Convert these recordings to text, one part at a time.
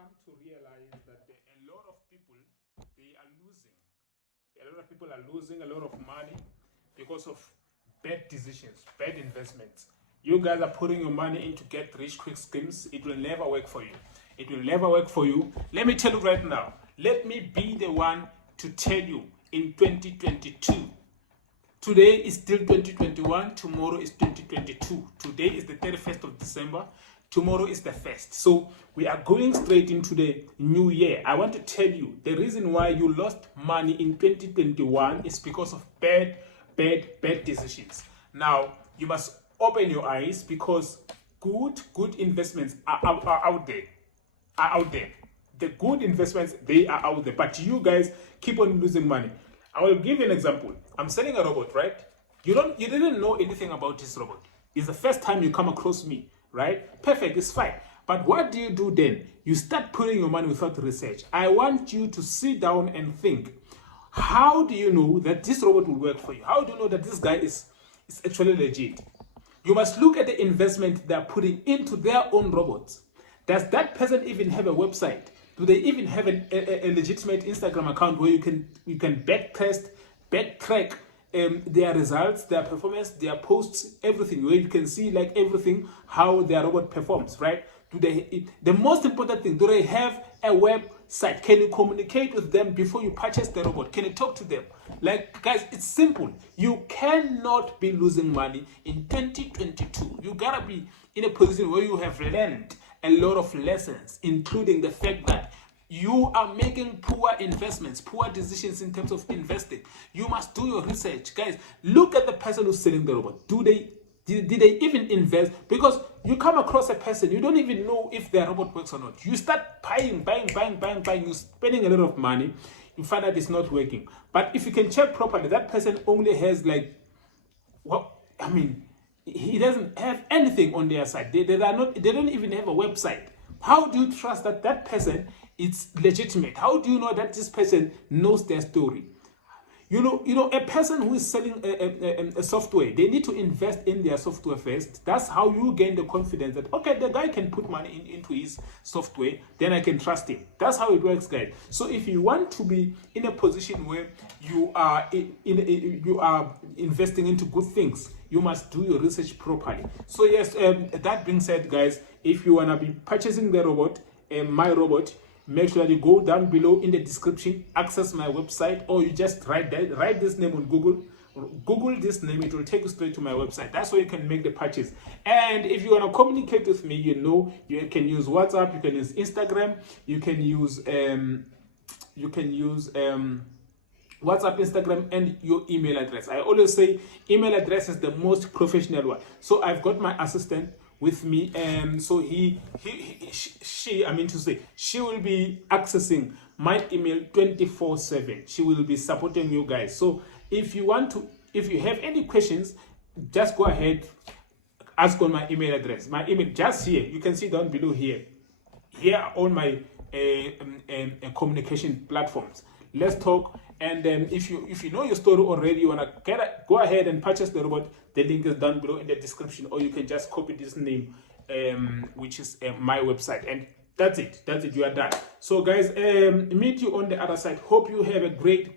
come to realize that a lot of people, they are losing. A lot of people are losing a lot of money because of bad decisions, bad investments. You guys are putting your money into get rich quick schemes. It will never work for you. It will never work for you. Let me tell you right now. Let me be the one to tell you in 2022. Today is still 2021. Tomorrow is 2022. Today is the 31st of December. Tomorrow is the 1st. So we are going straight into the new year. I want to tell you the reason why you lost money in 2021 is because of bad decisions. Now, you must open your eyes because good investments are out there. The good investments, they are out there. But you guys keep on losing money. I will give you an example. I'm selling a robot, right? You didn't know anything about this robot. It's the first time you come across me, right? Perfect, it's fine. But what do you do then? You start putting your money without research. I want you to sit down and think. How do you know that this robot will work for you? How do you know that this guy is actually legit? You must look at the investment they're putting into their own robots. Does that person even have a website? Do they even have a legitimate Instagram account where you can backtrack their results, their performance, their posts, everything, where you can see like everything, how their robot performs, right? The most important thing, do they have a website? Can you communicate with them before you purchase the robot? Can you talk to them? Like, guys, it's simple. You cannot be losing money in 2022. You gotta be in a position where you have learned a lot of lessons, including the fact that you are making poor investments, poor decisions in terms of investing. You must do your research. Guys, look at the person who's selling the robot. Did they even invest? Because you come across a person, you don't even know if their robot works or not. You start buying, you're spending a lot of money, you find out it's not working. But if you can check properly, that person only has he doesn't have anything on their side. They don't even have a website. How do you trust that person is legitimate? How do you know that this person knows their story? You know, a person who is selling a software, they need to invest in their software first. That's how you gain the confidence that, okay, the guy can put money into his software, then I can trust him. That's how it works, guys. So if you want to be in a position where you are investing into good things, you must do your research properly. So yes, that being said, guys, if you want to be purchasing the robot, my robot, make sure that you go down below in the description, access my website, or you just write this name on Google this name, it will take you straight to my website. That's where you can make the purchase. And if you want to communicate with me, you can use WhatsApp, you can use Instagram, you can use WhatsApp, Instagram, and your email address. I always say email address is the most professional one. So I've got my assistant with me, and so she will be accessing my email 24/7. She will be supporting you guys. So if you have any questions, just go ahead, ask on my email address. My email just here, you can see down below here are all my communication platforms. Let's talk. And if you know your story already, you want to go ahead and purchase the robot, the link is down below in the description, or you can just copy this name, which is my website. And that's it, you are done. So guys, meet you on the other side. Hope you have a great,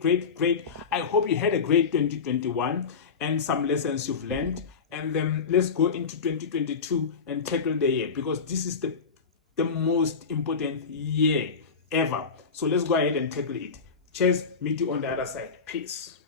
I hope you had a great 2021 and some lessons you've learned. And then let's go into 2022 and tackle the year, because this is the most important year ever. So let's go ahead and tackle it. Cheers, meet you on the other side. Peace.